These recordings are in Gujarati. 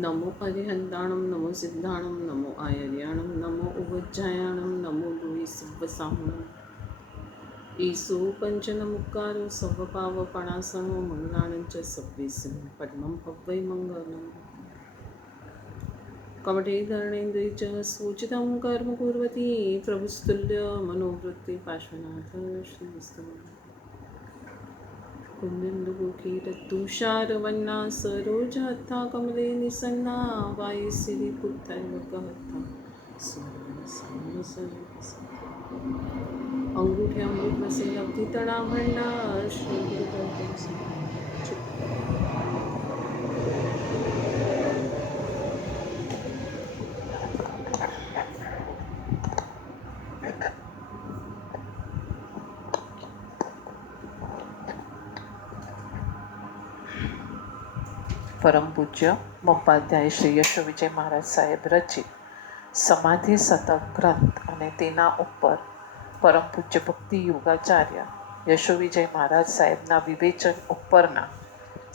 नमो अरिहन्ताणं नमो सिद्धाणं नमो आयर्याणं नमो उवज्जायाणं नमो लुई सिव्वसाहुणम् ईसो पञ्चनमुक्कारो सर्वपावपणासनो मङ्गलानं च सव्वीसिं पद्मं पवै मङ्गलम् कमठे धरणेन्द्रिय च सूचितं कर्म कुर्वती प्रभुस्तुल्य मनोवृत्ति पार्श्वनाथ श्रीस्तमः कुन्दिन्दुकुकीटतुषारवन्ना सरोजहत्था कमले निसन्ना वायुसिरिपुत्रैव कहत्ता अंगूठे अमृत बसे अवधि तड़ा भंडार श्री गुरु પરમ પૂજ્ય મોપાધ્યાય શ્રી યશો વિજય મહારાજ સાહેબ રચિત સમાધિ શતક ગ્રંથ અને તેના ઉપર પરમ પૂજ્ય ભક્તિ યોગાચાર્ય યશો વિજય મહારાજ સાહેબના વિવેચન ઉપરના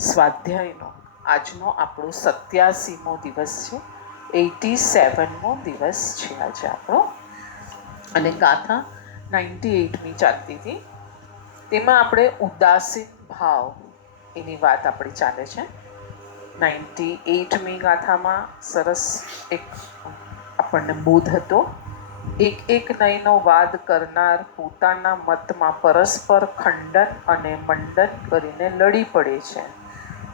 સ્વાધ્યાયનો આજનો આપણો 87મો દિવસ છે. 87મો દિવસ છે આજે આપણો. અને ગાથા 98મી ચાલતી હતી. તેમાં આપણે ઉદાસીન ભાવ એની વાત આપણી ચાલે છે. 98મી ગાથામાં સરસ એક આપણને બોધ હતો. એક નયનો વાદ કરનાર પોતાના મતમાં પરસ્પર ખંડન અને મંડન કરીને લડી પડે છે,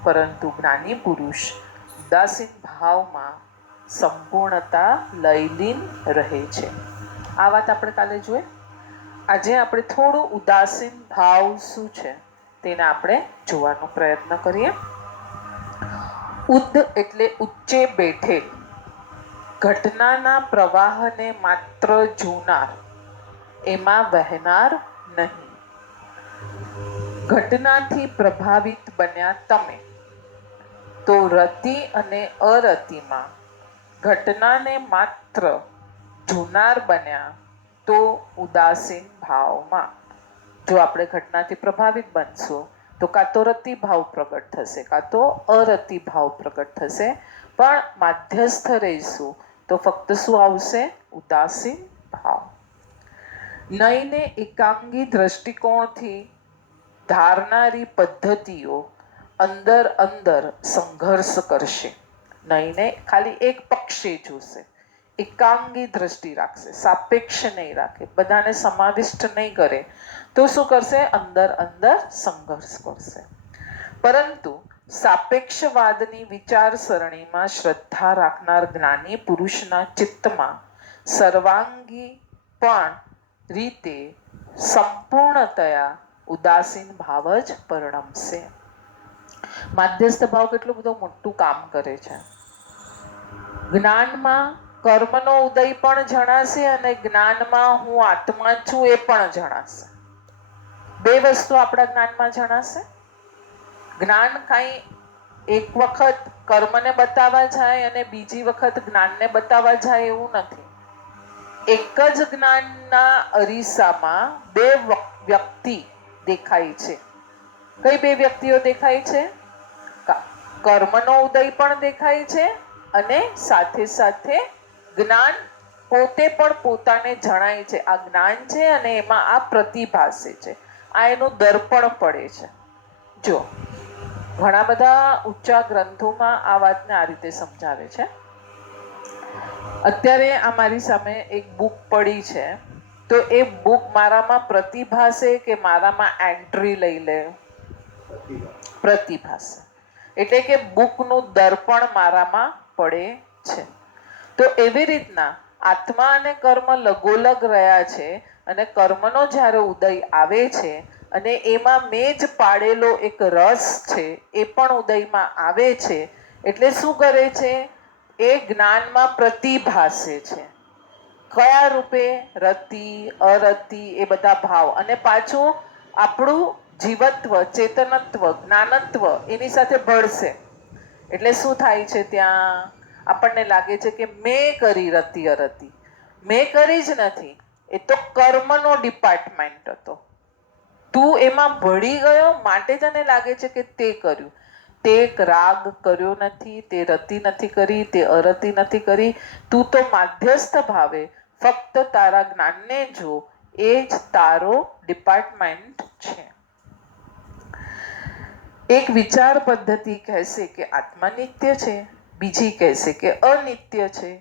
પરંતુ જ્ઞાની પુરુષ ઉદાસીન ભાવમાં સંપૂર્ણતા લયલીન રહે છે. આ વાત આપણે કાલે જોઈએ. આજે આપણે થોડું ઉદાસીન ભાવ શું છે તેને આપણે જોવાનો પ્રયત્ન કરીએ. ઉદ્ધ એટલે ઉચ્ચે બેઠેલ, ઘટનાના પ્રવાહને માત્ર જોનાર, એમાં વહેનાર નહીં. ઘટનાથી પ્રભાવિત બન્યા તમે તો રતિ અને અરતિમાં ઘટનાને માત્ર જોનાર બન્યા તો ઉદાસીન ભાવમાં. જો આપણે ઘટનાથી પ્રભાવિત બનશું તો કાં તો રતિ ભાવ પ્રગટ થશે, કાં તો અરતિ ભાવ પ્રગટ થશે. પણ માધ્યસ્થ રહીશું તો ફક્ત શું આવશે? ઉદાસીન ભાવ. નયને એકાંગી દ્રષ્ટિકોણથી ધારનારી પદ્ધતિઓ અંદર સંઘર્ષ કરશે. નયને ખાલી એક પક્ષે જોશે, એકાંગી દ્રષ્ટિ રાખશે, સાપેક્ષ નહીં રાખે, બધાને સમાવિષ્ટ નહીં કરે તો શું કરશે? અંદર સંઘર્ષ કરશે. પરંતુ સાપેક્ષવાદની વિચારસરણીમાં શ્રદ્ધા રાખનાર જ્ઞાની પુરુષના ચિત્તમાં સર્વાંગી પણ રીતે સંપૂર્ણતયા ઉદાસીન ભાવ જ પરિણમશે. માધ્યસ્થ ભાવ કેટલું બધું મોટું કામ કરે છે. જ્ઞાનમાં કર્મનો ઉદય પણ જણાશે અને જ્ઞાનમાં હું આત્મા છું એ પણ જણાશે. બે વસ્તુ આપણા જ્ઞાનમાં જણાશે. જ્ઞાન કાંઈ એક વખત કર્મને બતાવવા જાય અને બીજી વખત જ્ઞાનને બતાવવા જાય એવું નથી. એક જ જ્ઞાનના અરીસામાં બે વ્યક્તિ દેખાય છે. કઈ બે વ્યક્તિઓ દેખાય છે? કર્મનો ઉદય પણ દેખાય છે અને સાથે સાથે જ્ઞાન પોતે પણ પોતાને જણાય છે. આ જ્ઞાન છે અને એમાં આ પ્રતિભાસે છે. આ એનું દર્પણ પડે છે. જો ઘણા બધા ઊંચા ગ્રંથોમાં આ વાતને આ રીતે સમજાવે છે. અત્યારે આ મારી સામે એક બુક પડી છે, તો એ બુક મારામાં પ્રતિભાસે કે મારામાં એન્ટ્રી લઈ લે? પ્રતિભાસે. એટલે કે બુકનું દર્પણ મારામાં પડે છે. તો એવી રીતના આત્મા અને કર્મ લગોલગ રહ્યા છે અને કર્મનો જ્યારે ઉદય આવે છે અને એમાં મેં જ પાડેલો એક રસ છે એ પણ ઉદયમાં આવે છે. એટલે શું કરે છે? એ જ્ઞાનમાં પ્રતિભાસે છે. કયા રૂપે? રતિ, અરતિ, એ બધા ભાવ. અને પાછું આપણું જીવત્વ, ચેતનત્વ, જ્ઞાનત્વ એની સાથે ભળશે. એટલે શું થાય છે? ત્યાં આપણને લાગે છે કે મેં કરી રતિ અરતિ. મેં કરી જ નથી, એ તો કર્મનો ડિપાર્ટમેન્ટ હતો. તું એમાં ભળી ગયો માટે તને લાગે છે કે તે કર્યું. તે રાગ કર્યો નથી, તે રતિ નથી કરી, તે અરતિ નથી કરી. તું તો માધ્યસ્થ ભાવે ફક્ત તારા જ્ઞાનને જો, એ જ તારો ડિપાર્ટમેન્ટ છે. એક વિચાર પદ્ધતિ કહેશે કે આત્મા નિત્ય છે, બીજી કહેશે કે અનિત્ય છે.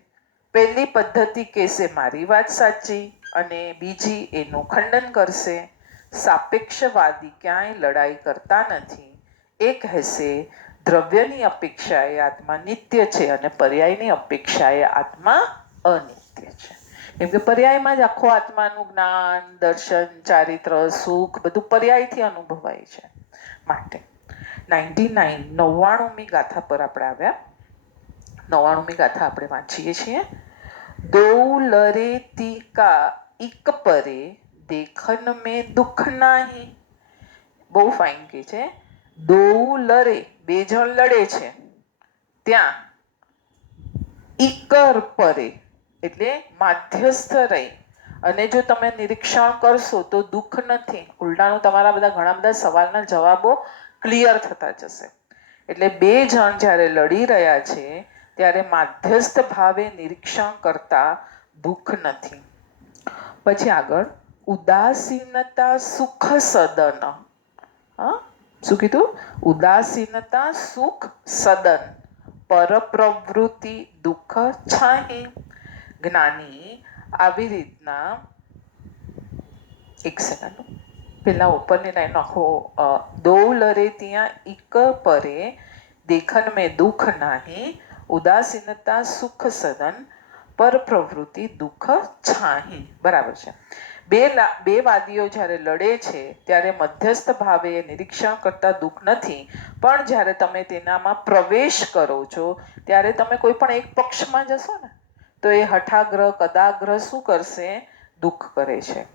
પહેલી પદ્ધતિ કહેશે મારી વાત સાચી અને બીજી એનું ખંડન કરશે. સાપેક્ષવાદી ક્યાંય લડાઈ કરતા નથી. એ કહેશે દ્રવ્યની અપેક્ષાએ આત્મા નિત્ય છે અને પર્યાયની અપેક્ષાએ આત્મા અનિત્ય છે. કેમ કે પર્યાયમાં જ આખો આત્માનું જ્ઞાન, દર્શન, ચારિત્ર, સુખ બધું પર્યાયથી અનુભવાય છે. માટે 99મી ગાથા પર આપણે આવ્યા. 99મી ગાથા આપણે વાંચીએ છીએ. દો લરે તીકા ઇક પરે દેખન મેં દુઃખ નાહી. બહુ ફાઇન કે છે. દો લરે, બે જણ લડે છે ત્યાં ઇકર પરે એટલે માધ્યસ્થ રહી અને જો તમે નિરીક્ષણ કરશો તો દુઃખ નથી. ઉલટાનું તમારા ઘણા બધા સવાલના જવાબો ક્લિયર થતા જશે. એટલે બે જણ જ્યારે લડી રહ્યા છે ત્યારે માધ્યસ્થ ભાવે નિરીક્ષણ કરતા દુઃખ નથી. પછી આગળ ઉદાસીનતા સુખ સદન. શું કીધું? ઉદાસીનતા સુખ સદન, પરપ્રવૃત્તિ દુઃખ છાહી. જ્ઞાની આવી રીતના, એક સેકન્ડ, પેલા ઉપરની લાઈન આખો. દો લરે ત્યાં ઇક પરે દેખન મેં દુઃખ નાહી, ઉદાસીનતા સુખ સદન, પર પ્રવૃત્તિ દુઃખ છાહી. બરાબર છે. બે વાદીઓ જ્યારે લડે છે ત્યારે મધ્યસ્થ ભાવે નિરીક્ષણ કરતા દુઃખ નથી, પણ જ્યારે તમે તેનામાં પ્રવેશ કરો છો ત્યારે તમે કોઈ પણ એક પક્ષમાં જશો ને તો એ હઠાગ્રહ કદાગ્રહ શું કરશે? દુઃખ કરે છે.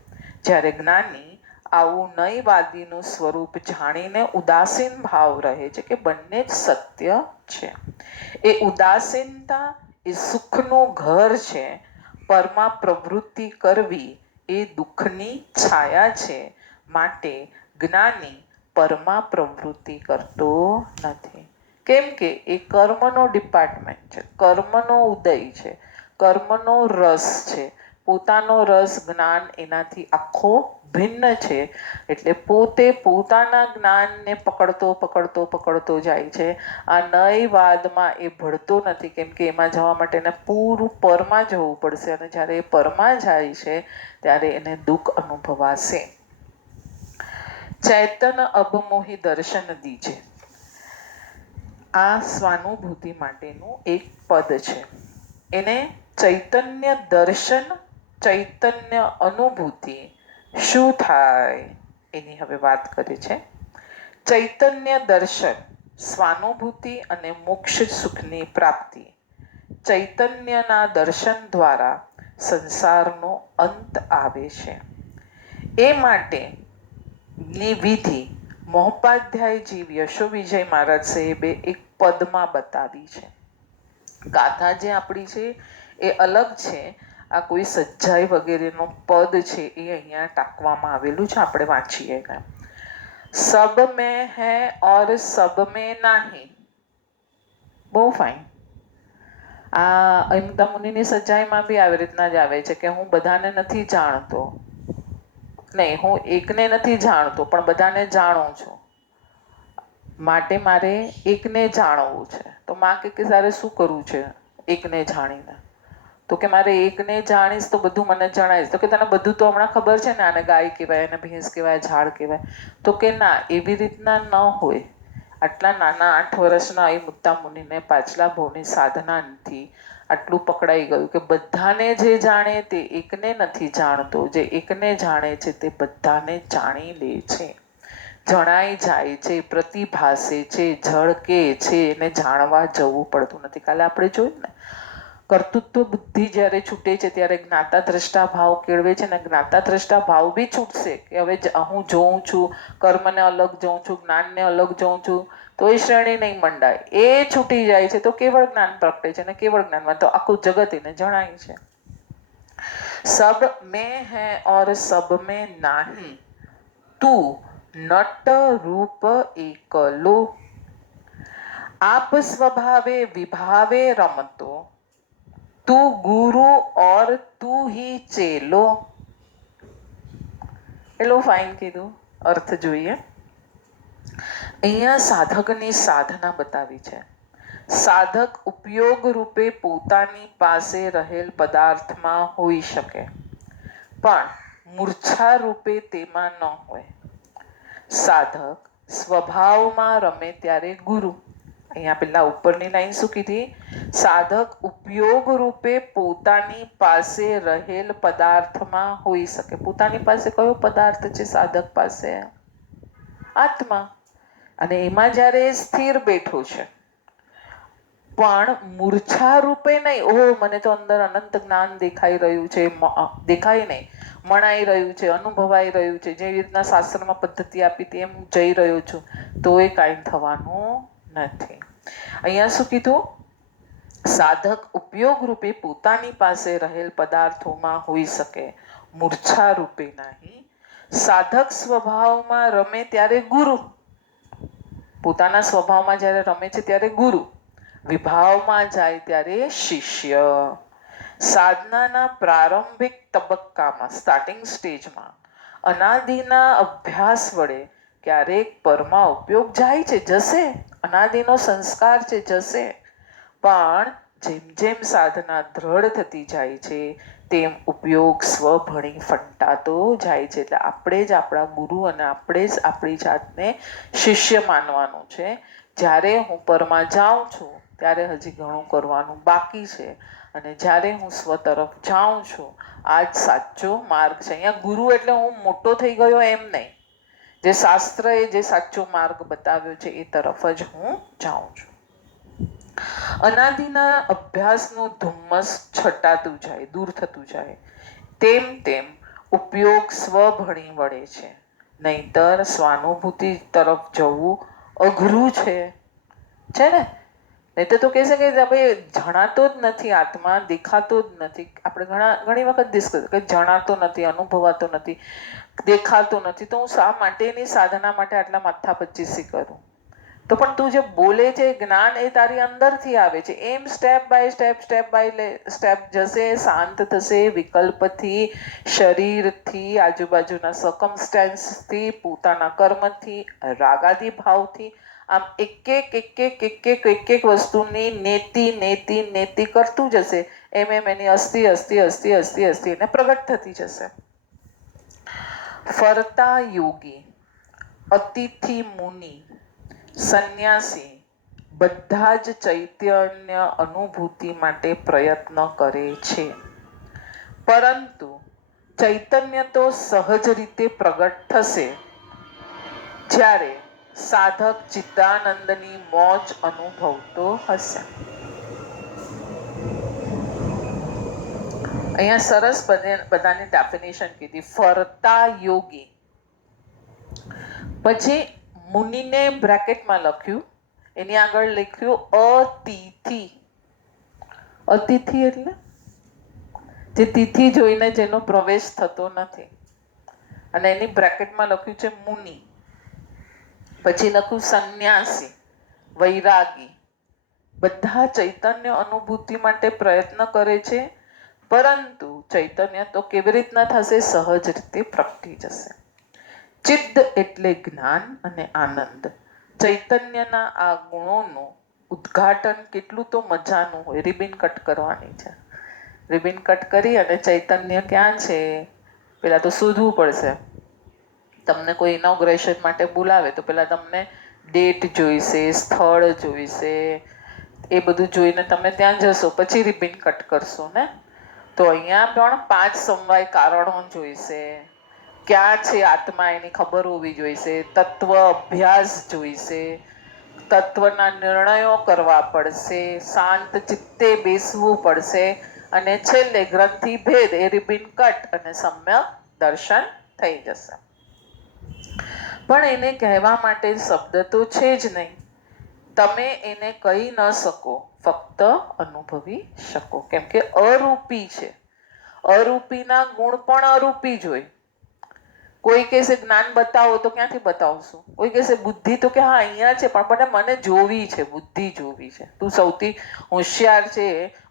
જ્યારે જ્ઞાની આવું નયવાદીનું સ્વરૂપ જાણીને ઉદાસીન ભાવ રહે છે કે બંને જ સત્ય છે. એ ઉદાસીનતા એ સુખનું ઘર છે. પરમાં પ્રવૃત્તિ કરવી એ દુઃખની છાયા છે. માટે જ્ઞાની પરમાં પ્રવૃત્તિ કરતો નથી. કેમ કે એ કર્મનો ડિપાર્ટમેન્ટ છે, કર્મનો ઉદય છે, કર્મનો રસ છે. પોતાનો રસ જ્ઞાન એનાથી આખો ભિન્ન છે. એટલે પોતે પોતાના જ્ઞાનને પકડતો જાય છે. આ નયવાદમાં એ ભળતો નથી, કેમ કે એમાં જવા માટે એને પૂરું પરમાં જવું પડશે અને જ્યારે એ પરમાં જાય છે ત્યારે એને દુઃખ અનુભવાશે. ચૈતન અબમોહી દર્શન દીજે. આ સ્વાનુભૂતિ માટેનું એક પદ છે. એને ચૈતન્ય દર્શન, ચૈતન્ય અનુભૂતિ શું થાય એની હવે વાત કરે છે. ચૈતન્ય દર્શન, સ્વાનુભૂતિ અને મોક્ષ સુખની પ્રાપ્તિ. ચૈતન્યના દર્શન દ્વારા સંસારનો અંત આવે છે. એ માટે ની વિધિ મહોપાધ્યાયજી યશો વિજય મહારાજ સાહેબે એક પદમાં બતાવી છે. ગાથા જે આપણી છે એ અલગ છે. આ કોઈ સજ્જાઈ વગેરેનો પદ છે એ અહીંયા ટાંકવામાં આવેલું છે. આપણે વાંચીએ. સબ મેં હૈ ઓર સબ મેં નહીં. બહુ ફાઇન. આ અહિંમતા મુનિની સચ્ચાઈમાં બી આવી રીતના જ આવે છે કે હું બધાને નથી જાણતો, નહીં, હું એકને નથી જાણતો પણ બધાને જાણું છું. માટે મારે એકને જાણવું છે. તો માં કે તારે શું કરવું છે એકને જાણીને? તો કે મારે એકને જાણીશ તો બધું મને જણાવીશ. તો કે તને બધું તો હમણાં ખબર છે ને, આને ગાય કહેવાય, એને ભેંસ કહેવાય, ઝાડ કહેવાય. તો કે ના, એવી રીતના ન હોય. આટલા નાના 8 વર્ષના એ મુત્તા મુનિને પાછલા ભવની સાધનાથી આટલું પકડાઈ ગયું કે બધાને જે જાણે તે એકને નથી જાણતો, જે એકને જાણે છે તે બધાને જાણી લે છે, જણાઈ જાય છે, પ્રતિભાસે છે, ઝળકે છે. એને જાણવા જવું પડતું નથી. કાલે આપણે જોયું ને, કર્તૃત્વ બુદ્ધિ જ્યારે છૂટે છે ત્યારે જ્ઞાતા દ્રષ્ટા ભાવ કેળવે છે ને જ્ઞાતા દ્રષ્ટા ભાવ બી છૂટશે કે હવે હું જોઉં છું, કર્મને અલગ જોઉં છું, જ્ઞાનને અલગ જોઉં છું, તો એ શ્રેણી નહીં મંડાય. એ છૂટી જાય છે તો કેવળ જ્ઞાન પ્રગટે છે અને કેવળ જ્ઞાનમાં તો આખું જગત એને જણાય છે. સબ મેં હૈ ઓર સબ મેં નહીં, તું નટ રૂપ એકલો. आप स्वभावे विभावे रमतो, તું ગુરુ ઓર તું હી ચેલો. એટલું ફાઇન કીધું. અર્થ જોઈએ. અહીંયા સાધકની સાધના બતાવી છે. સાધક ઉપયોગ રૂપે પોતાની પાસે રહેલ પદાર્થમાં હોઈ શકે, પણ મૂર્છા રૂપે તેમાં ન હોય. સાધક સ્વભાવમાં રમે ત્યારે ગુરુ. અહીંયા પેલા ઉપરની લાઈન શું કીધી? સાધક ઉપયોગ રૂપે પોતાની પાસે રહેલ પદાર્થમાં હોઈ શકે. પોતાની પાસે કયો પદાર્થ છે સાધક પાસે? આત્મા. અને એમાં જ્યારે સ્થિર બેઠો છે, પણ મૂર્છા રૂપે નહીં. ઓહો, મને તો અંદર અનંત જ્ઞાન દેખાઈ રહ્યું છે, દેખાય નહીં, મણાઈ રહ્યું છે, અનુભવાઈ રહ્યું છે, જેવી રીતના શાસ્ત્રમાં પદ્ધતિ આપી હતી એમ જઈ રહ્યો છું, તો એ કાંઈ થવાનું નથી. અહીંયા શું કીધું? સાધક ઉપયોગ રૂપે પોતાની પાસે રહેલ પદાર્થોમાં હોઈ શકે, મૂર્છા રૂપે નહીં. સાધક સ્વભાવમાં રમે ત્યારે ગુરુ. પોતાના સ્વભાવમાં જ્યારે રમે છે ત્યારે ગુરુ, વિભાવમાં જાય ત્યારે શિષ્ય. સાધનાના પ્રારંભિક તબક્કામાં, સ્ટાર્ટિંગ સ્ટેજમાં, અનાદિના અભ્યાસ વડે ક્યારેક પરમાં ઉપયોગ જાય છે, જશે. અનાદિનો સંસ્કાર છે, જશે. પણ જેમ જેમ સાધના દ્રઢ થતી જાય છે તેમ ઉપયોગ સ્વભણી ફંટાતો જાય છે. એટલે આપણે જ આપણા ગુરુ અને આપણે જ આપણી જાતને શિષ્ય માનવાનું છે. જ્યારે હું પરમાં જાઉં છું ત્યારે હજી ઘણું કરવાનું બાકી છે, અને જ્યારે હું સ્વ તરફ જાઉં છું, આ જ સાચો માર્ગ છે. અહીંયા ગુરુ એટલે હું મોટો થઈ ગયો એમ નહીં. જે શાસ્ત્રએ જે સાચો માર્ગ બતાવ્યો છે એ તરફ જ હું જાઉં છું. અનાદિના અભ્યાસનું ધુમ્મસ છટાતું જાય, દૂર થતું જાય, તેમ તેમ ઉપયોગ સ્વભણી વળે છે. નહીતર સ્વાનુભૂતિ તરફ જવું અઘરું છે ને? નહીં તો કહે છે કે ભાઈ જણાતો જ નથી, આત્મા દેખાતો જ નથી. આપણે ઘણી વખત ડિસ્કસ કે જણાતો નથી, અનુભવાતો નથી, દેખાતો નથી, તો હું શા માટેની સાધના માટે આટલા માથા પચીસી કરું? તો પણ તું જે બોલે છે જ્ઞાન એ તારી અંદરથી આવે છે. એમ સ્ટેપ બાય સ્ટેપ જશે, શાંત થશે, વિકલ્પથી, શરીરથી, આજુબાજુના સર્કમસ્ટેન્સથી, પોતાના કર્મથી, રાગાદી ભાવથી, આમ એક વસ્તુની નેતિ કરતું જશે. એમ એની અસ્થિ એને પ્રગટ થતી જશે. ફરતા યોગી, અતિથિ મુનિ, સંન્યાસી બધા જ ચૈતન્ય અનુભૂતિ માટે પ્રયત્ન કરે છે, પરંતુ ચૈતન્ય તો સહજ રીતે પ્રગટ થશે જ્યારે સાધક ચિત્તાનંદની મોજ અનુભવતો હશે. અહીંયા સરસ બધાની ડેફિનેશન કીધી. ફરતા યોગી, પછી મુનિને બ્રેકેટમાં લખ્યું, એની આગળ લખ્યું અતિથિ. અતિથિ એટલે જે તિથિ જોઈને જેનો પ્રવેશ થતો નથી, અને એની બ્રેકેટમાં લખ્યું છે મુનિ. પછી લખ્યું સંન્યાસી, વૈરાગી. બધા ચૈતન્ય અનુભૂતિ માટે પ્રયત્ન કરે છે, પરંતુ ચૈતન્ય તો કેવી રીતના થશે? સહજ રીતે પ્રગટી જશે. ચિત્ત એટલે જ્ઞાન અને આનંદ. ચૈતન્યના આ ગુણોનું ઉદ્ઘાટન કેટલું તો મજાનું હોય. રિબિન કટ કરવાની છે. રિબિન કટ કરી અને ચૈતન્ય ક્યાં છે પેલા તો શોધવું પડશે. તમને કોઈ ઇનોગ્રેશન માટે બોલાવે તો પેલા તમને ડેટ જોઈશે, સ્થળ જોઈશે, એ બધું જોઈને તમે ત્યાં જશો, પછી રિબિન કટ કરશો ને. તો અહીંયા પણ 5 સમવાય કારણો જોઈશે. ક્યાં છે આત્મા એની ખબર હોવી જોઈશે. તત્વ અભ્યાસ જોઈશે, તત્વના નિર્ણયો કરવા પડશે, શાંત ચિત્તે બેસવું પડશે, અને છેલ્લે ગ્રંથિ ભેદ એ રિબિન કટ અને સમ્યક દર્શન થઈ જશે. પણ એને કહેવા માટે શબ્દ તો છે જ નહીં. તમે એને કહી ન શકો, ફક્ત અનુભવી શકો, કેમ કે અરૂપી છે. અરૂપીના ગુણ પણ અરૂપી જ હોય. કોઈ કહેશે જ્ઞાન બતાવો તો ક્યાંથી બતાવશું? કોઈ કહેશે બુદ્ધિ, તો કે હા અહીંયા છે, પણ મને જોવી છે, બુદ્ધિ જોવી છે. તું સૌથી હોશિયાર છે,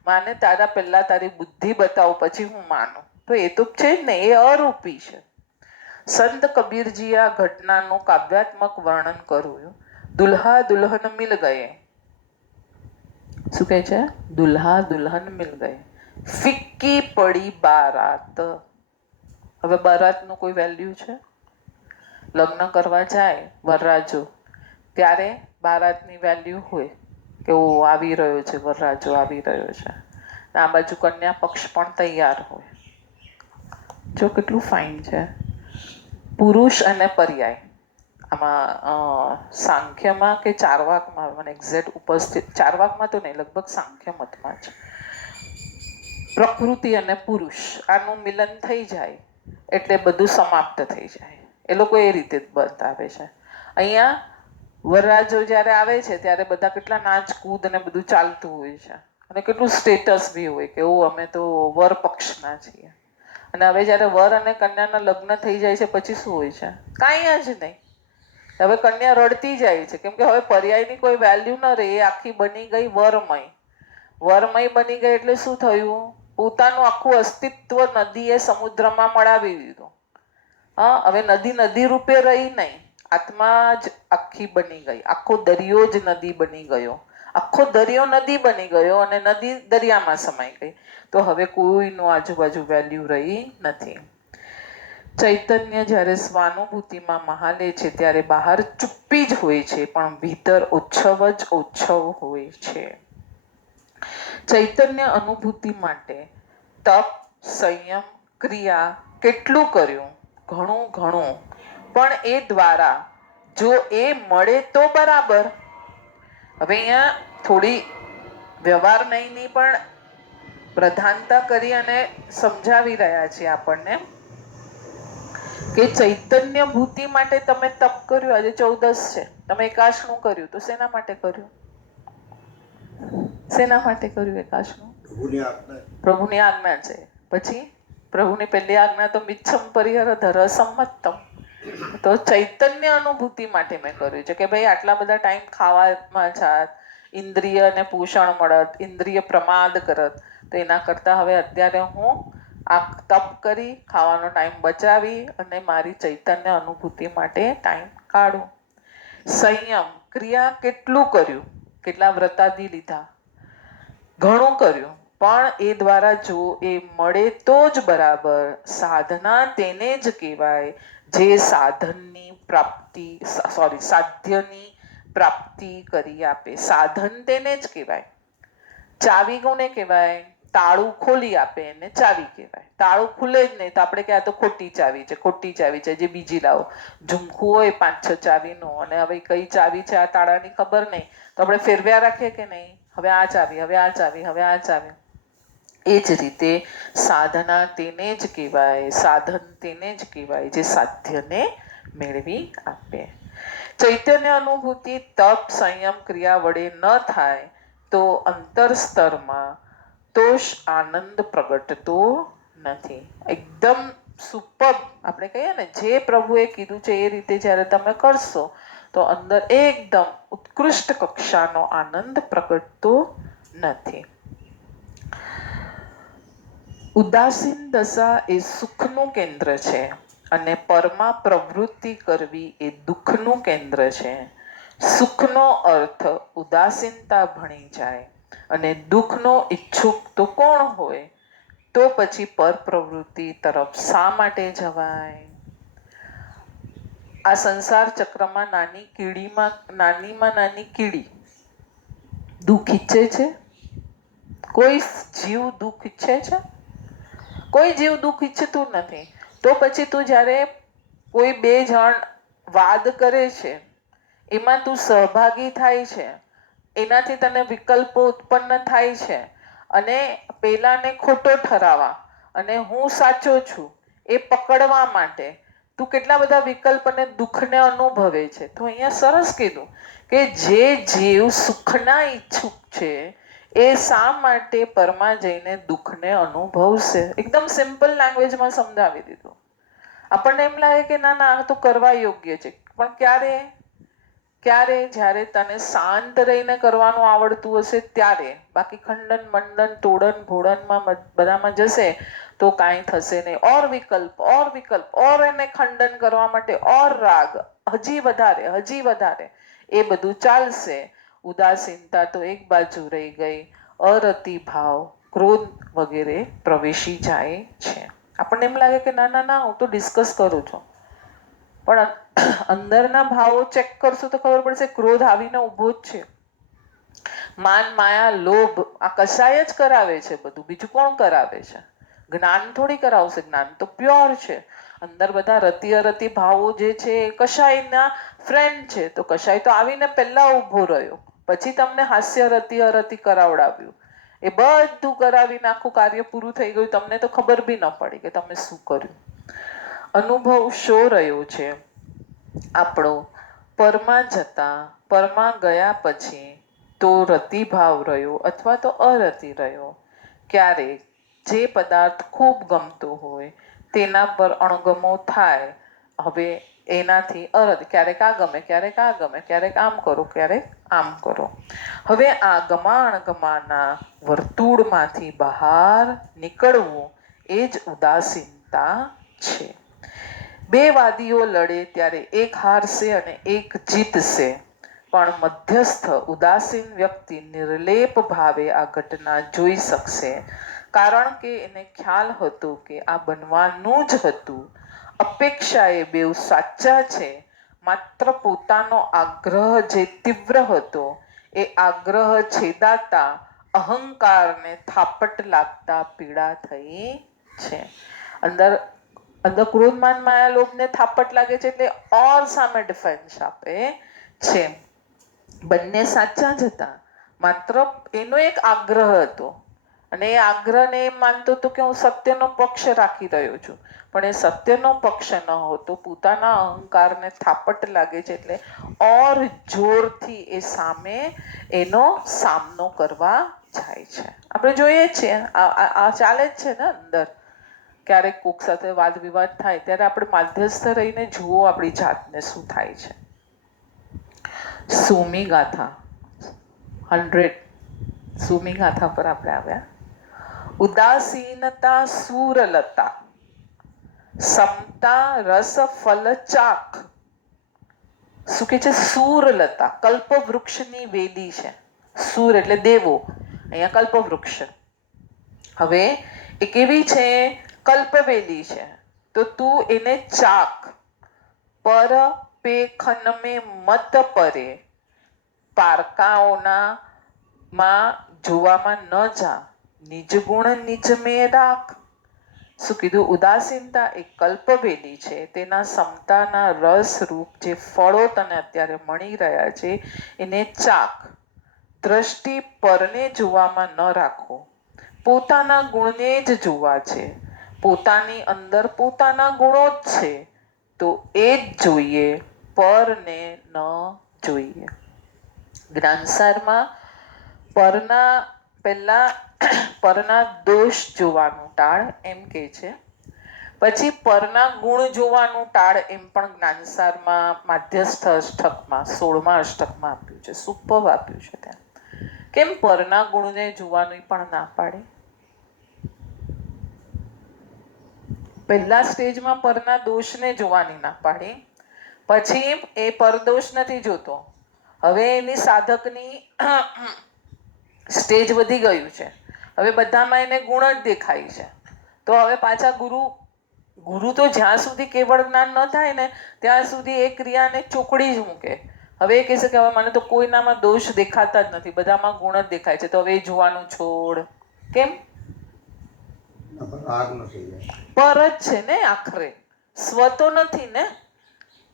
માને તારા પહેલા તારી બુદ્ધિ બતાવો પછી હું માનું. તો એ તો છે જ ને, એ અરૂપી છે. સંત કબીરજી આ ઘટનાનું કાવ્યાત્મક વર્ણન કર્યું. દુલ્હા દુલ્હન મિલ ગયે. શું કહે છે? દુલ્હા દુલ્હન મિલ ગયે, ફિક્કી પડી બારાત. હવે બારાતનું કોઈ વેલ્યુ છે? લગ્ન કરવા જાય વરરાજો, ત્યારે બારાતની વેલ્યુ હોય કે ઓ આવી રહ્યો છે, વરરાજો આવી રહ્યો છે. આ બાજુ કન્યા પક્ષ પણ તૈયાર હોય. જો કેટલું ફાઇન છે. પુરુષ અને પર્યાય, આમાં સાંખ્યમાં કે ચારવાકમાં, મને એક્ઝેક્ટ ઉપસ્થિત, ચારવાકમાં તો નહીં, લગભગ સાંખ્ય મતમાં જ, પ્રકૃતિ અને પુરુષ આનું મિલન થઈ જાય એટલે બધું સમાપ્ત થઈ જાય. એ લોકો એ રીતે જ બતાવે છે. અહીંયા વરરાજો જ્યારે આવે છે ત્યારે બધા કેટલા નાચ કૂદ ને બધું ચાલતું હોય છે, અને કેટલું સ્ટેટસ બી હોય કે ઓ અમે તો વર પક્ષના છીએ. અને હવે જ્યારે વર અને કન્યાના લગ્ન થઈ જાય છે પછી શું હોય છે? કાંઈ જ નહીં. હવે કન્યા રડતી જાય છે, કેમ કે હવે પર્યાયની કોઈ વેલ્યુ ન રહે. એ આખી બની ગઈ વરમય. વરમય બની ગઈ એટલે શું થયું? પોતાનું આખું અસ્તિત્વ નદીએ સમુદ્રમાં મળાવી દીધું. હવે નદી નદી રૂપે રહી નહીં, આત્મા જ આખી બની ગઈ. આખો દરિયો જ નદી બની ગયો, આખો દરિયો નદી બની ગયો, અને નદી દરિયામાં સમાઈ ગઈ. તો હવે કોઈનું આજુબાજુ વેલ્યુ રહી નથી. ચૈતન્ય જ્યારે સ્વાનુભૂતિમાં મહાલે છે ત્યારે બહાર ચુપ્પી જ હોય છે, પણ ભીતર ઉત્સવ જ ઉત્સવ હોય છે. ચૈતન્ય અનુભૂતિ માટે તપ, સંયમ, ક્રિયા કેટલું કર્યું? ઘણું ઘણું. પણ એ દ્વારા જો એ મળે તો બરાબર. હવે અહીંયા થોડી વ્યવહાર નહીં પણ પ્રધાનતા કરી અને સમજાવી રહ્યા છે આપણને કે ચૈતન્ય ભૂતિ માટે તમે તપ કર્યું. આજે 14 છે, તમે એકાશનું કર્યું, તો શેના માટે કર્યું? શેના માટે કર્યું એકાશનું? પ્રભુની આજ્ઞા છે. પછી પ્રભુની પહેલી આજ્ઞા તો મિચ્છમ પરિહરત રસમત્તમ. તો ચૈતન્ય અનુભૂતિ માટે મેં કર્યું છે કે ભાઈ આટલા બધા ટાઈમ ખાવામાં જાત, ઇન્દ્રિય ને પોષણ મળત, ઇન્દ્રિય પ્રમાદ કરત, તો એના કરતા હવે અત્યારે હું આ તપ કરી, ખાવાનો ટાઈમ બચાવી અને મારી ચૈતન્ય અનુભૂતિ માટે ટાઈમ કાઢું. સંયમ, ક્રિયા કેટલું કર્યું? કેટલા વ્રતાદી લીધા? ઘણું કર્યું. પણ એ દ્વારા જો એ મળે તો જ બરાબર. સાધના તેને જ કહેવાય જે સાધનની પ્રાપ્તિ, સાધ્યની પ્રાપ્તિ કરી આપે. સાધન તેને જ કહેવાય. ચાવી કોને કહેવાય? તાળું ખોલી આપે એને ચાવી કહેવાય. તાળું ખુલે જ નહીં તો આપણે કે આ તો ખોટી ચાવી છે, ખોટી ચાવી છે, જે બીજી લાવો. ઝુમખું હોય 5-6 ચાવીનું, અને હવે કઈ ચાવી છે આ તાળાની ખબર નહીં, તો આપણે ફેરવ્યા રાખીએ કે નહીં? હવે આ ચાવી, હવે આ ચાવી, હવે આ ચાવી. એ જ રીતે સાધના તેને જ કહેવાય, સાધન તેને જ કહેવાય જે સાધ્યને મેળવી આપે. ચૈતન્ય અનુભૂતિ તપ, સંયમ, ક્રિયા વડે ન થાય તો અંતર સ્તરમાં તોષ આનંદ પ્રગટતો નથી. એકદમ સુપર, આપણે કહીએ ને, જે પ્રભુએ કીધું છે એ રીતે જ્યારે તમે કરશો તો અંદર એકદમ ઉત્કૃષ્ટ કક્ષાનો આનંદ પ્રગટતો નથી. ઉદાસીન દશા એ સુખનું કેન્દ્ર છે, અને પરમાં પ્રવૃત્તિ કરવી એ દુઃખનું કેન્દ્ર છે. સુખનો અર્થ ઉદાસીનતા ભણી જાય, અને દુઃખનો ઈચ્છુક તો કોણ હોય? તો પછી પર પ્રવૃત્તિ તરફ શા માટે જવાય? આ સંસાર ચક્રમાં નાનીમાં નાની કીડી દુઃખ ઈચ્છે છે? કોઈ જીવ દુઃખ ઈચ્છે છે? કોઈ જીવ દુઃખ ઈચ્છતું નથી. તો પછી તું જ્યારે કોઈ બે જણ વાદ કરે છે, એમાં તું સહભાગી થાય છે, એનાથી તને વિકલ્પો ઉત્પન્ન થાય છે, અને પેલાને ખોટો ઠરાવવા અને હું સાચો છું એ પકડવા માટે તું કેટલા બધા વિકલ્પ અને દુઃખને અનુભવે છે. તો અહીંયા સરસ કીધું કે જે જીવ સુખના ઈચ્છુક છે એ શા માટે પરમાં જઈને દુઃખને અનુભવશે? એકદમ સિમ્પલ લેંગ્વેજમાં સમજાવી દીધું. આપણને એમ લાગે કે ના ના આ તો કરવા યોગ્ય છે, પણ ક્યારે ક્યારે જ્યારે તને શાંત રહીને કરવાનું આવડતું હશે ત્યારે. બાકી ખંડન મંડન તોડન ભોડનમાં બધામાં જશે તો કાંઈ થશે નહીં. ઓર વિકલ્પ ઓર એને ખંડન કરવા માટે ઓર રાગ, હજી વધારે એ બધું ચાલશે. ઉદાસીનતા તો એક બાજુ રહી ગઈ, અરતિ ભાવ ક્રોધ વગેરે પ્રવેશી જાય છે. આપણને એમ લાગે કે ના ના ના હું તો ડિસ્કસ કરું છું, પણ અંદરના ભાવો ચેક કરશો તો ખબર પડશે ક્રોધ આવીને ઊભો જ છે. માન માયા લોભ આ કસાય જ કરાવે છે બધું, બીજું કોણ કરાવે છે? જ્ઞાન થોડી કરાવશે, જ્ઞાન તો પ્યોર છે. અંદર બધા રતિ અરતિ ભાવો જે છે એ કશાયના ફ્રેન્ડ છે, તો કશાય તો આવીને પહેલા ઊભો રહ્યો, પછી તમને હાસ્ય રતિ અરતિ કરાવડાવ્યું. એ બધું કરાવીને આખું કાર્ય પૂરું થઈ ગયું, તમને તો ખબર બી ન પડી કે તમે શું કર્યું. અનુભવ શો રહ્યો છે આપણો પરમાં જતા, પરમાં ગયા પછી તો રતિભાવ રહ્યો અથવા તો અરતિ રહ્યો. ક્યારેક જે પદાર્થ ખૂબ ગમતો હોય તેના પર અણગમો થાય. હવે એનાથી અરત, ક્યારેક આ ગમે ક્યારેક આ ગમે, ક્યારેક આમ કરો ક્યારેક આમ કરો. હવે આ ગમા અણગમાના વર્તુળમાંથી બહાર નીકળવું એ જ ઉદાસીનતા છે. બે વાદીઓ લડે ત્યારે એક હારશે અને એક જીતશે, પણ મધ્યસ્થ ઉદાસીન વ્યક્તિ નિર્લેપ ભાવે આ ઘટના જોઈ શકશે, કારણ કે એને ખ્યાલ હતો કે આ બનવાનું જ હતું. અપેક્ષા એ બેઉ સાચા છે, માત્ર પોતાનો આગ્રહ જે તીવ્ર હતો એ આગ્રહ છેદાતા અહંકારને થાપટ લાગતા પીડા થઈ છે. અંદર ક્રોધ માન માયા લોભને થાપટ લાગે છે એટલે ઓર સામે ડિફેન્સ આપે છે. બંને સાચા જ હતા, માત્ર એનો એક આગ્રહ હતો અને એ આગ્રહને એમ માનતો હતો કે હું સત્યનો પક્ષ રાખી રહ્યો છું, પણ એ સત્યનો પક્ષ ન હોતો પોતાના અહંકારને થાપટ લાગે છે એટલે ઓર જોરથી એ સામે એનો સામનો કરવા જાય છે. આપણે જોઈએ છીએ આ ચાલે જ છે ને અંદર. ક્યારેક કોક સાથે વાદ વિવાદ થાય ત્યારે આપણે માધ્યસ્થ રહીને જુઓ આપણી જાતને શું થાય છે. સુમી ગાથા 100 સુમી ગાથા પર આપણે આવ્યા. ઉદાસીનતા સૂરલતા, સમતા રસ ફલ ચાખ. શું કે છે? સૂરલતા કલ્પ વૃક્ષની વેલી છે. સૂર એટલે દેવો, અહીંયા કલ્પ વૃક્ષ. હવે એ કેવી છે? કલ્પવેલી છે. તો તું એને ચાખ. પર પે ખન મે મત પરે, પારકાઓના માં જોવામાં ન જા, નિજ ગુણ નિજ મેં રાખ. શું કીધું? ઉદાસીનતા એક કલ્પવેલી છે, તેના સમતાના રસ રૂપ જે ફળો તને અત્યારે મળી રહ્યા છે એને ચાખ. દ્રષ્ટિ પરને જોવામાં ન રાખો, પોતાના ગુણને જ જોવા છે. પોતાની અંદર પોતાના ગુણો જ છે તો એ જ જોઈએ, પરને ન જોઈએ. જ્ઞાનસારમાં પરના દોષ જોવાનું ટાળ એમ કે છે, પછી પરના ગુણ જોવાનું ટાળ એમ પણ જ્ઞાનસારમાં માધ્યસ્થ અષ્ટકમાં 16મા અષ્ટકમાં આપ્યું છે. સુપર આપ્યું છે ત્યાં. કેમ પરના ગુણને જોવાનું પણ ના પાડે? પહેલા સ્ટેજમાં પરના દોષને જોવાની ના પાડી, પછી એ પરદોષ નથી જોતો. હવે એની સાધકની સ્ટેજ વધી ગયું છે, હવે બધામાં એને ગુણ જ દેખાય છે. તો હવે પાછા ગુરુ તો જ્યાં સુધી કેવળ જ્ઞાન ન થાય ને ત્યાં સુધી એ ક્રિયાને ચોકડી જ મૂકે. હવે એ કહેશે કે હવે મને તો કોઈનામાં દોષ દેખાતા જ નથી, બધામાં ગુણ જ દેખાય છે, તો હવે એ જોવાનું છોડ. કેમ? પર જ છે ને, આખરે સ્વ તો નથી ને.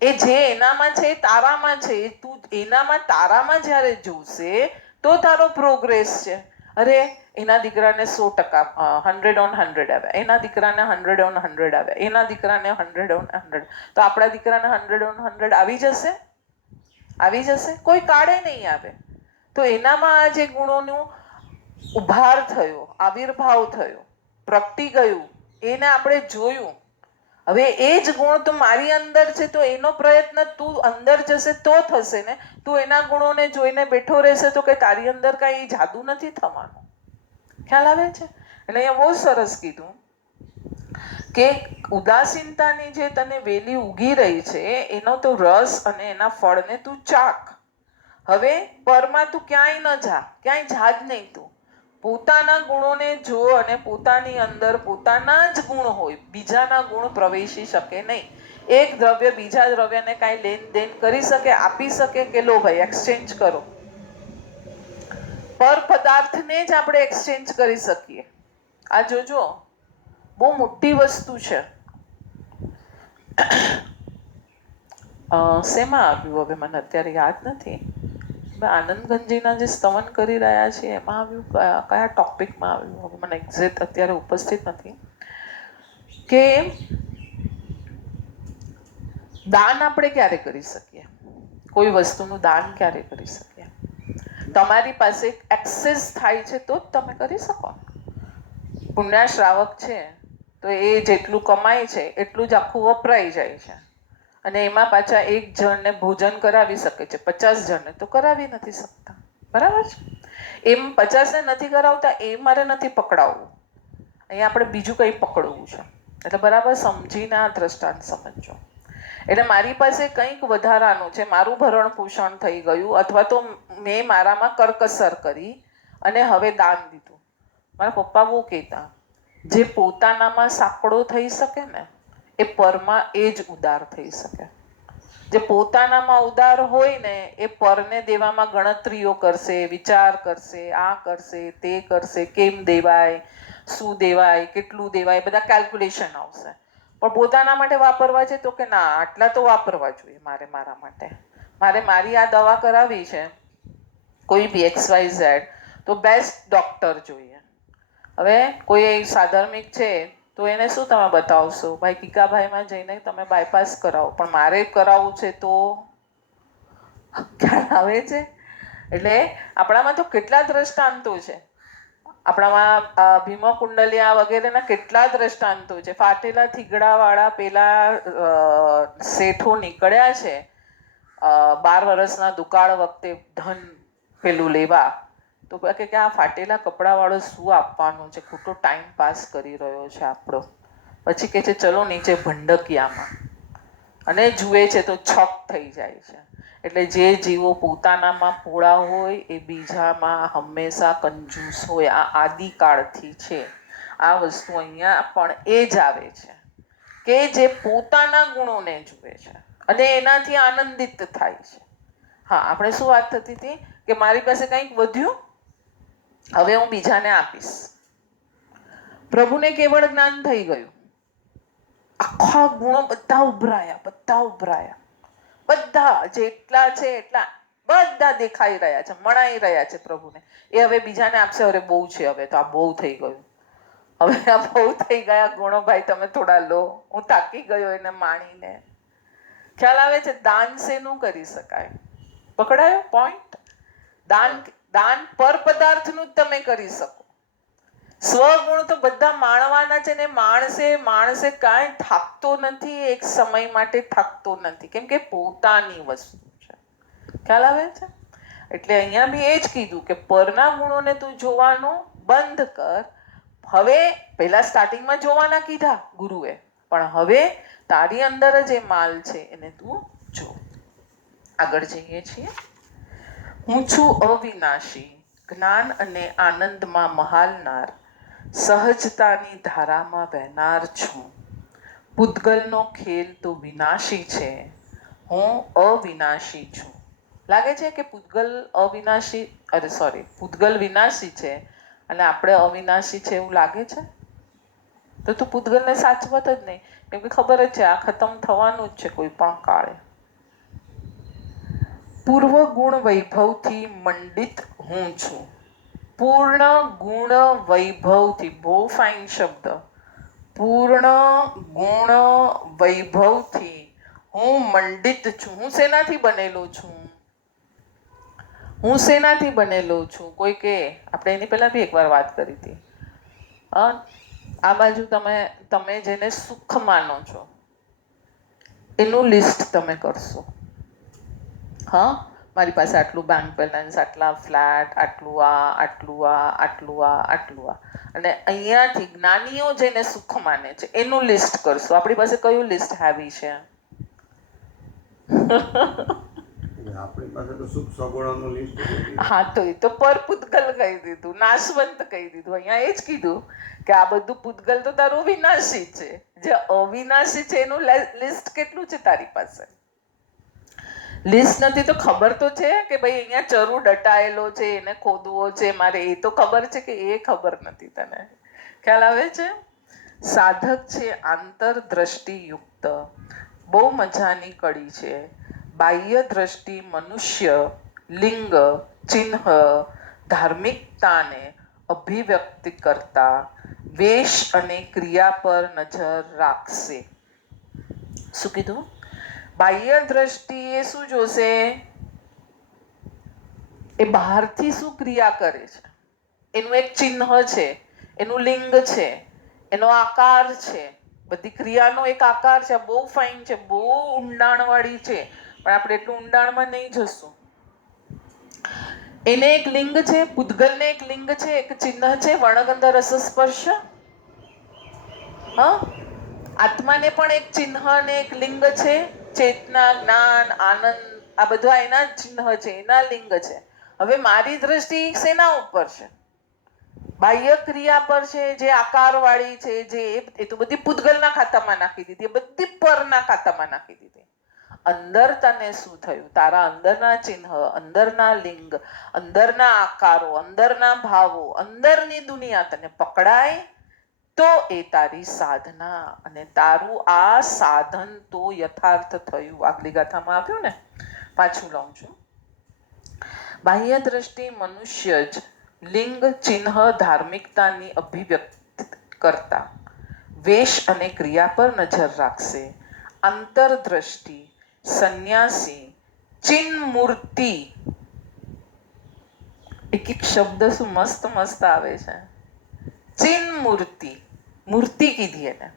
એ જે એનામાં છે તારામાં છે, તું એનામાં તારામાં જ્યારે જોશે તો તારો પ્રોગ્રેસ છે. અરે એના દીકરાને 100% 100/100 આવ્યા, એના દીકરાને 100/100 આવ્યા, એના દીકરાને 100/100, તો આપણા દીકરાને 100/100 આવી જશે? આવી જશે? કોઈ કાળે નહીં આવે. તો એનામાં આ જે ગુણોનું ઉભાર થયો, આવિર્ભાવ થયો, પ્રગટી ગયું, એને આપણે જોયું હવે એ જ ગુણ તો મારી અંદર છે, તો એનો પ્રયત્ન તું અંદર જશે તો થશે ને. તું એના ગુણોને જોઈને બેઠો રહેશે તો કે તારી અંદર કાંઈ જાદુ નથી થવાનું. ખ્યાલ આવે છે? એટલે અહીંયા બહુ સરસ કીધું કે ઉદાસીનતાની જે તને વેલી ઉગી રહી છે એનો તો રસ અને એના ફળને તું ચાખ. હવે પરમાં તું ક્યાંય ન જા, ક્યાંય જા જ નહીં. તું પોતાના ગુણોને જો અને પોતાની અંદર પોતાના જ ગુણ હોય, બીજાના ગુણ પ્રવેશી શકે નહીં. એક દ્રવ્ય બીજા દ્રવ્યને કાંઈ લેન દેન કરી શકે, આપી શકે કે લો ભાઈ એક્સચેન્જ કરો. પર પદાર્થને જ આપણે એક્સચેન્જ કરી શકીએ. આ જોજો બહુ મોટી વસ્તુ છે. શેમાં આવ્યું હવે મને અત્યારે યાદ નથી. આનંદગંજીના જે સ્તવન કરી રહ્યા છીએ એમાં આવ્યું, કયા ટોપિકમાં આવ્યું હવે મને એક્ઝેક્ટ અત્યારે ઉપસ્થિત નથી. કે દાન આપણે ક્યારે કરી શકીએ? કોઈ વસ્તુનું દાન ક્યારે કરી શકીએ? તમારી પાસે એક્સેસ થાય છે તો જ તમે કરી શકો. પુણ્ય શ્રાવક છે તો એ જેટલું કમાય છે એટલું જ આખું વપરાઈ જાય છે. અને એમાં પાછા એક જણને ભોજન કરાવી શકે છે, 50 જણને તો કરાવી નથી શકતા. બરાબર છે? એમ 50ને નથી કરાવતા એ મારે નથી પકડાવવું, અહીંયા આપણે બીજું કંઈ પકડવું છે. એટલે બરાબર સમજીને આ દ્રષ્ટાંત સમજો. એટલે મારી પાસે કંઈક વધારાનું છે, મારું ભરણ પોષણ થઈ ગયું, અથવા તો મેં મારામાં કરકસર કરી અને હવે દાન દીધું. મારા પપ્પા બહુ કહેતા, જે પોતાનામાં સાંકડો થઈ શકે ને એ પરમાં એ જ ઉદાર થઈ શકે. જે પોતાનામાં ઉદાર હોય ને એ પરને દેવામાં ગણતરીઓ કરશે, વિચાર કરશે, આ કરશે, તે કરશે, કેમ દેવાય, શું દેવાય, કેટલું દેવાય, બધા કેલ્ક્યુલેશન આવશે. પણ પોતાના માટે વાપરવા છે તો કે ના, આટલા તો વાપરવા જોઈએ મારે મારા માટે. મારે મારી આ દવા કરાવી છે કોઈ બી XYZ તો બેસ્ટ ડોક્ટર જોઈએ. હવે કોઈ સાધર્મિક છે તો એને શું તમે બતાવશો? ભાઈ કીકાભાઈમાં જઈને તમે બાયપાસ કરાવો, પણ મારે કરાવવું છે તો ખ્યાલ આવે છે? એટલે આપણામાં તો કેટલા દ્રષ્ટાંતો છે. આપણામાં ભીમો કુંડલિયા વગેરેના કેટલા દ્રષ્ટાંતો છે. ફાટેલા થીગડાવાળા પેલા શેઠો નીકળ્યા છે 12 વર્ષના દુકાળ વખતે ધન પેલું લેવા, તો કે આ ફાટેલા કપડાવાળો શું આપવાનું છે, ખોટો ટાઈમ પાસ કરી રહ્યો છે આપણો. પછી કે છે ચલો નીચે ભંડકિયામાં, અને જુએ છે તો છક થઈ જાય છે. એટલે જે જીવો પોતાનામાં પોળા હોય એ બીજામાં હંમેશા કંજૂસ હોય. આ આદિકાળથી છે. આ વસ્તુ અહીંયા પણ એ જ આવે છે કે જે પોતાના ગુણોને જુએ છે અને એનાથી આનંદિત થાય છે. હા, આપણે શું વાત થતી હતી કે મારી પાસે કંઈક વધ્યું, હવે હું બીજાને આપીશ. પ્રભુને કેવળ જ્ઞાન થઈ ગયું, આખા ગુણો બધા ઉભરાયા, બધા જેટલા છે એટલા બધા દેખાઈ રહ્યા છે, મણાઈ રહ્યા છે પ્રભુને. એ હવે બીજાને આપશે. અરે બહુ છે, હવે તો આ બહુ થઈ ગયું, હવે આ બહુ થઈ ગયા ગુણો, ભાઈ તમે થોડા લો, હું થાકી ગયો એને માણીને. ખ્યાલ આવે છે? દાન શેનું કરી શકાય? પકડાયો પોઈન્ટ? દાન પર પદાર્થનું જ તમે કરી શકો. સ્વગુણ તો બધા માણવાના છે ને. માણસે કાંઈ થાકતો નથી, એક સમય માટે થાકતો નથી, કેમ કે પોતાની વસ્તુ છે. ખ્યાલ આવે છે? એટલે અહીંયા બી એ જ કીધું કે પરના ગુણોને તું જોવાનું બંધ કર. હવે પહેલા સ્ટાર્ટિંગમાં જોવાના કીધા ગુરુએ, પણ હવે તારી અંદર જ એ માલ છે એને તું જો. આગળ જઈએ છીએ. હું છું અવિનાશી, જ્ઞાન અને આનંદમાં મહાલનાર, સહજતાની ધારામાં વહેનાર છું. પૂતગલનો ખેલ તો વિનાશી છે, હું અવિનાશી છું. લાગે છે કે પૂતગલ વિનાશી છે અને આપણે અવિનાશી છે એવું લાગે છે? તો તું પૂતગલને સાચવત જ નહીં, કેમ કે ખબર જ છે આ ખતમ થવાનું જ છે કોઈ પણ કાળે. પૂર્વ ગુણ વૈભવથી મંડિત હું છું. પૂર્ણ ગુણ વૈભવથી, બહુ ફાઇન શબ્દ. પૂર્ણ ગુણ વૈભવથી હું મંડિત છું. હું શેનાથી બનેલો છું? કોઈ કે આપણે એની પહેલા બી એકવાર વાત કરી હતી. આ બાજુ તમે જેને સુખ માનો છો, એનું લિસ્ટ તમે કરશો. હા, મારી પાસે આટલું બેંક બેલેન્સ, આટલા ફ્લેટ, આટલું આ, આટલું આ, આટલું આ, આટલું આ, અને અહીંયાથી જ્ઞાનીઓ જેને સુખ માને છે એનું લિસ્ટ કરશો. આપણી પાસે કયું લિસ્ટ હેવી છે? આપણી પાસે તો સુખ સગવડોનું લિસ્ટ છે. હા, તો એ તો પર પૂતગલ કહી દીધું, નાશવંત કહી દીધું. અહીંયા એ જ કીધું કે આ બધું પૂતગલ તો તારું વિનાશી છે. જે અવિનાશી છે એનું લિસ્ટ કેટલું છે તારી પાસે? લિસ્ટ નથી તો ખબર તો છે કે ભાઈ અહીંયા ચરુ દટાયેલો છે, એને ખોદવો છે મારે, એ તો ખબર છે કે એ ખબર નથી તને? ખ્યાલ આવે છે? સાધક છે આંતરદ્રષ્ટિયુક્ત. બહુ મજાની કડી છે. બાહ્ય દ્રષ્ટિ મનુષ્ય લિંગ ચિહ્ન ધાર્મિકતાને અભિવ્યક્ત કરતા વેશ અને ક્રિયા પર નજર રાખશે. શું કીધું? બાહ્ય દ્રષ્ટિએ શું જોશે? એ બહારથી શું ક્રિયા કરે છે, એનું એક ચિહ્ન છે, એનું લિંગ છે, એનો આકાર છે. બધી ક્રિયાનો એક આકાર છે. બહુ ફાઇન છે, બહુ ઊંડાણવાળી છે, પણ આપણે એટલું ઊંડાણમાં નહીં જશું. એને એક લિંગ છે, પૂતગલને એક લિંગ છે, એક ચિહ્ન છે, વર્ણગંધ રસ સ્પર્શ. હા, આત્માને પણ એક ચિહ્ન અને એક લિંગ છે. ચેતના, જ્ઞાન, આનંદ, આ બધા એના ચિહ્ન છે, એના લિંગ છે. હવે મારી દ્રષ્ટિ શેના ઉપર છે? બાહ્ય ક્રિયા પર છે, જે આકારવાળી છે, જે એ તો બધી પૂતગલના ખાતામાં નાખી દીધી, બધી પરના ખાતામાં નાખી દીધી. અંદર તને શું થયું? તારા અંદરના ચિહ્ન, અંદરના લિંગ, અંદરના આકારો, અંદરના ભાવો, અંદરની દુનિયા તને પકડાય તો એ તારી સાધના. અને તારું આ સાધન તો યથાર્થ થયું. આગલી ગાથામાં આપ્યું ને, પાછું લઉં છું. બાહ્ય દ્રષ્ટિ મનુષ્ય જ લિંગ ચિહ્ન ધાર્મિકતાની અભિવ્યક્ત કરતા વેશ અને ક્રિયા પર નજર રાખશે. અંતરદ્રષ્ટિ સંન્યાસી ચિન્મૂર્તિ. એક એક શબ્દ શું મસ્ત મસ્ત આવે છે. ચિન્મૂર્તિ, મૂર્તિ કીધી એને.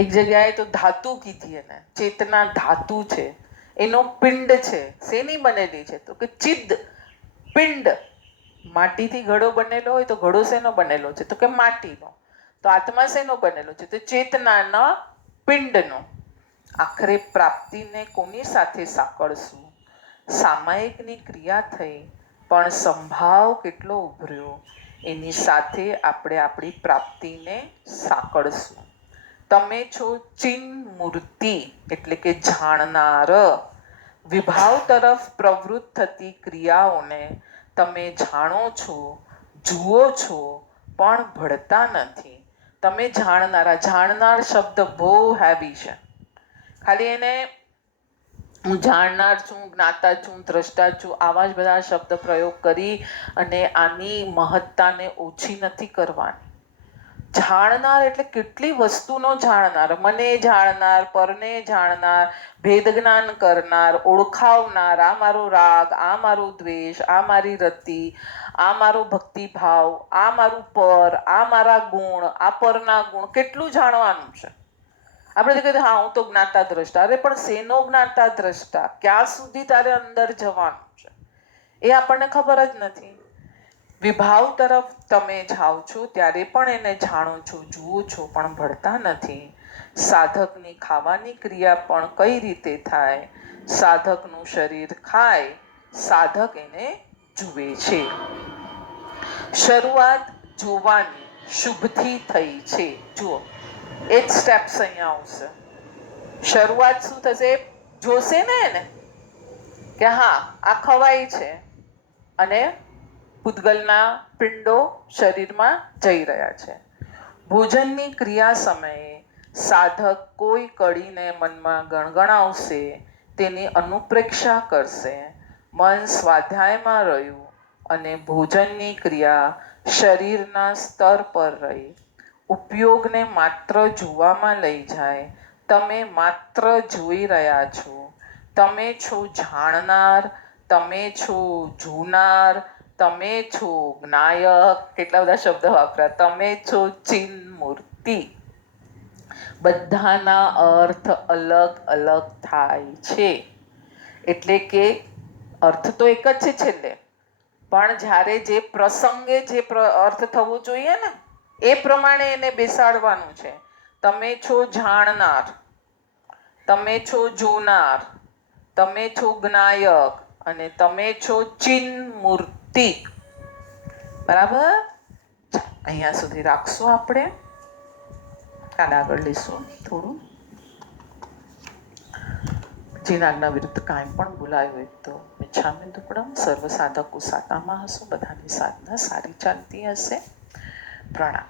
એક જગ્યાએ તો ધાતુ કીધી એને. ચેતના ધાતુ છે, એનો પિંડ છે. શેની બનેલી છે? તો કે ચિદ પિંડ. માટીથી ઘડો બનેલો હોય તો ઘડો શેનો બનેલો છે? તો કે માટીનો. તો આત્મા શેનો બનેલો છે? તો ચેતનાના પિંડનો. આખરે પ્રાપ્તિને કોની સાથે સાંકળશું? સામાયિકની ક્રિયા થઈ પણ સંભાવ કેટલો ઉભર્યો, એની સાથે આપણે આપણી પ્રાપ્તિને સાંકળશું. તમે છો ચિન્મૂર્તિ, એટલે કે જાણનાર. વિભાવ તરફ પ્રવૃત્ત થતી ક્રિયાઓને તમે જાણો છો, જુઓ છો, પણ ભળતા નથી. તમે જાણનારા. જાણનાર શબ્દ બહુ હેવી છે. ખાલી એને હું જાણનાર છું, જ્ઞાતા છું, દ્રષ્ટા છું, આવા જ બધા શબ્દ પ્રયોગ કરી અને આની મહત્તાને ઓછી નથી કરવાની. જાણનાર એટલે કેટલી વસ્તુનો જાણનાર. મને જાણનાર, પરને જાણનાર, ભેદ જ્ઞાન કરનાર, ઓળખાવનાર. આ મારો રાગ, આ મારો દ્વેષ, આ મારી રતિ, આ મારો ભક્તિભાવ, આ મારું પર, આ મારા ગુણ, આ પરના ગુણ. કેટલું જાણવાનું છે. આપણે તો કહીએ હા હું તો જ્ઞાતા દ્રષ્ટા. અરે પણ શેનો જ્ઞાતા દ્રષ્ટા? ક્યાં સુધી તારે અંદર જવાનું છે એ આપણને ખબર જ નથી. વિભાવ તરફ તમે જાઓ છો ત્યારે પણ એને જાણો છો, જુઓ છો, પણ ભળતા નથી. સાધકની ખાવાની ક્રિયા પણ કઈ રીતે થાય? સાધકનું શરીર ખાય, સાધક એને જુએ છે. શરૂઆત જોવાની શુભથી થઈ છે. જુઓ, એ જ સ્ટેપ્સ અહીંયા આવશે. શરૂઆત શું થશે? જોશે ને એને કે હા આ ખવાય છે અને પૂતગલના પિંડો શરીરમાં જઈ રહ્યા છે. ભોજનની ક્રિયા સમયે સાધક કોઈ કડીને મનમાં ગણગણાવશે, તેની અનુપ્રેક્ષા કરશે. મન સ્વાધ્યાયમાં રહ્યું અને ભોજનની ક્રિયા શરીરના સ્તર પર રહી ઉપયોગને માત્ર જોવામાં લઈ જાય. તમે માત્ર જોઈ રહ્યા છો. તમે છો જાણનાર, તમે છો જોનાર, તમે છો જ્ઞાયક. કેટલા બધા શબ્દ વાપર્યા. તમે છો ચિન્મૂર્તિ. બધાના અર્થ અલગ અલગ થાય છે. એટલે કે અર્થ તો એક જ છે છેલ્લે, પણ જ્યારે જે પ્રસંગે જે અર્થ થવો જોઈએ ને એ પ્રમાણે એને બેસાડવાનું છે. તમે છો જાણનાર, તમે છો જોનાર, તમે છો જ્ઞાયક અને તમે છો ચિન્મૂર્તિ. બરાબર, અહીંયા સુધી રાખશું આપણે. કાલ આગળ લઈશું થોડું. જીનાજ્ઞા વિરુદ્ધ કાંઈ પણ બોલાયું હોય તો મિચ્છામિ દુક્કડમ. સર્વ સાધકો સાતામાં હશો. બધાની સાધના સારી ચાલતી હશે. પ્રણામ.